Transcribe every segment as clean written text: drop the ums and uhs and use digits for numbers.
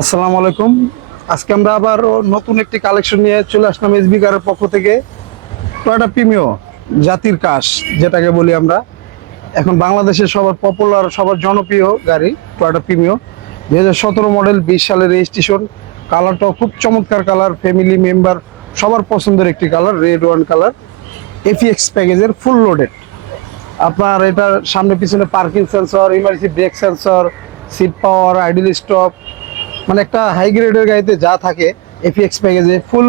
আসসালামু আলাইকুম। আজকে আমরা আবার নতুন একটি কালেকশন নিয়ে চলে আসলাম এসবি কারের পক্ষ থেকে। টয়োটা প্রিমিও জাতির কাশ যেটাকে বলি আমরা, এখন বাংলাদেশের সবার পপুলার, সবার জনপ্রিয় গাড়ি টয়োটা প্রিমিও। 2017 মডেল, 20 সালের রেজিস্ট্রেশন। কালারটাও খুব চমৎকার কালার, ফ্যামিলি মেম্বার সবার পছন্দের একটি কালার, রেড ওয়ান কালার। এফিএক্স প্যাকেজের ফুল লোডেড। আপনার এটার সামনে পিছনে parking sensor, emergency brake sensor, seat power, idle stop, মানে একটা হাই গ্রেডের গাড়িতে যা থাকে এফিএক্স প্যাকেজে ফুল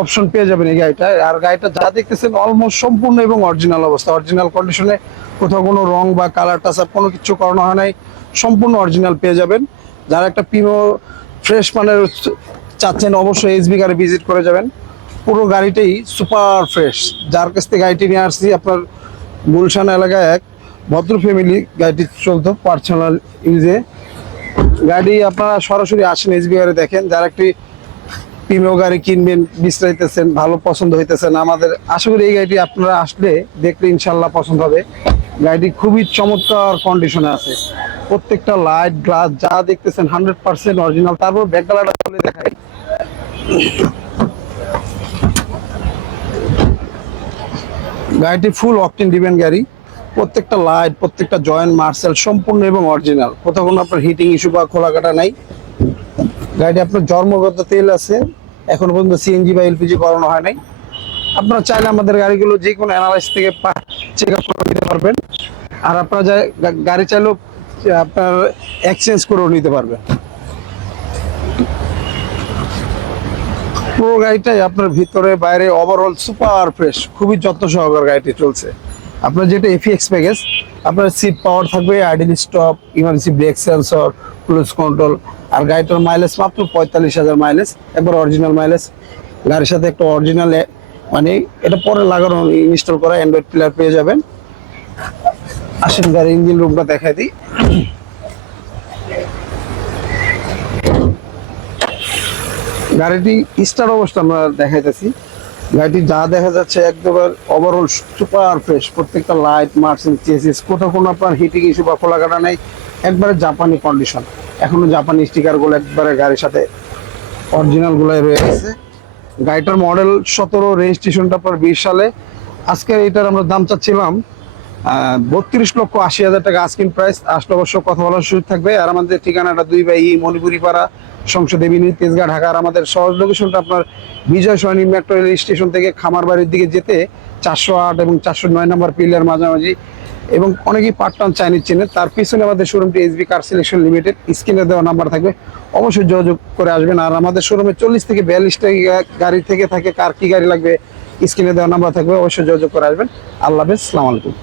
অপশন পেয়ে যাবেন এই গাড়িটা। আর গাড়িটা যা দেখতেছেন অলমোস্ট সম্পূর্ণ এবং অরিজিনাল অবস্থা, অরিজিনাল কন্ডিশনে, কোথাও কোনো রং বা কালার টাচ আপ কোনো কিছু করানো হয় নাই, সম্পূর্ণ অরিজিনাল পেয়ে যাবেন। যারা একটা প্রিমিও ফ্রেশ মানের চাচ্ছেন অবশ্যই এসবি কারে ভিজিট করে যাবেন। পুরো গাড়িটাই সুপার ফ্রেশ। যার কাছ থেকে গাড়িটি নিয়ে আসছি আপনার গুলশান এলাকায় এক ভদ্র ফ্যামিলি গাড়িটি চলতো পার্সোনাল ইউজে। গাড়ি আপনারা সরাসরি আসেন এসবি গাড়ি দেখেন। যারা একটি প্রিমিও গাড়ি কিনবেন, বিশ্রাইতেছেন, ভালো পছন্দ হইতেছেন, আমাদের আশা করি এই গাড়িটি আপনারা আসলে দেখলে ইনশাল্লাহ পছন্দ হবে। গাড়িটি খুবই চমৎকার কন্ডিশনে আছে, প্রত্যেকটা লাইট গ্লাস যা দেখতেছেন 100% অরিজিনাল। তারপর ব্যাকগ্রাউন্ডটা খুলে দেখাই। গাড়িটি ফুল অকটেন ডিভেন গাড়ি, প্রত্যেকটা লাইট, প্রত্যেকটা জয়েন্ট মার্সেল সম্পূর্ণ এবং অরিজিনাল, কোথাও কোনো আপনার হিটিং ইস্যু বা খোলা কাটা নাই। গাড়িটি আপনার জন্মগত তেল আছে, এখনো পর্যন্ত সিএনজি বা এলপিজি করানো হয় নাই। আপনারা চাইলে আমাদের গাড়িগুলো যে কোনো অ্যানালাইস থেকে চেক আপ করে নিতে পারবেন। আর আপনারা গাড়ি চাইলেও আপনার এক্সচেঞ্জ করেও নিতে পারবেন। পুরো গাড়িটাই আপনার ভিতরে বাইরে ওভারঅল সুপার ফ্রেশ, খুবই যত্ন সহকারে গাড়িটি চলছে। আপনার যেটা এফিএক্স প্যাকেজ, আপনার সিট পাওয়ার থাকবে, idle stop, emergency brake sensor, cruise control. আর গাড়িটার মাইলেজ মাত্র 45,000 মাইলেজ, একবার অরিজিনাল মাইলেজ। গাড়ির সাথে একটা অরিজিনাল মানে এটা পরে লাগানো ইনস্টল করা অ্যান্ড্রয়েড প্লেয়ার পেয়ে যাবেন। আসেন গাড়ির ইঞ্জিন রুমটা দেখাই দিই। গাড়িটি স্টার অবস্থা আমরা দেখাইতেছি। গাড়িটি যা দেখা যাচ্ছে একদম ওভারঅল সুপার ফ্রেশ, প্রত্যেকটা লাইট মার্সেল চেসিস, কোথাও কোনো আপনার হিটিং ইস্যু বা খোলা কাটা নেই, একবারে জাপানি কন্ডিশন। এখনো জাপানি স্টিকারগুলো একবারে গাড়ির সাথে অরিজিনাল গুলাই রয়ে গেছে। গাড়িটার মডেল 17, রেজিস্ট্রেশনটা আপনার 20 সালে। আজকে এটার আমরা দাম চাচ্ছিলাম 32,80,000 টাকা আস্কিং প্রাইস। আসলে অবশ্য কথা বলার সুযোগ থাকবে। আর আমাদের ঠিকানাটা 2/E মণিপুরি পাড়া, সংসদ এভিনিউ, তেজগাঁ, ঢাকা। আর আমাদের সহজ লোকেশনটা আপনার বিজয় সরণি মেট্রো রেল স্টেশন থেকে খামারবাড়ির দিকে যেতে 408 এবং 409 নম্বর পিলার মাঝামাঝি। এবং অনেকেই পার্টটাউন চাইনিজ চেনে, তার পিছনে আমাদের শোরুমটি এসবি কার সিলেকশন লিমিটেড। স্ক্রিনে দেওয়া নাম্বার থাকবে, অবশ্যই যোগাযোগ করে আসবেন। আর আমাদের শোরুমে 40 থেকে 42টা গাড়ি থেকে থাকে, কার কি গাড়ি লাগবে স্ক্রিনে দেওয়া নাম্বার থাকবে, অবশ্যই যোগাযোগ করে আসবেন। আল্লাহ হাফেজ, আসসালামু আলাইকুম।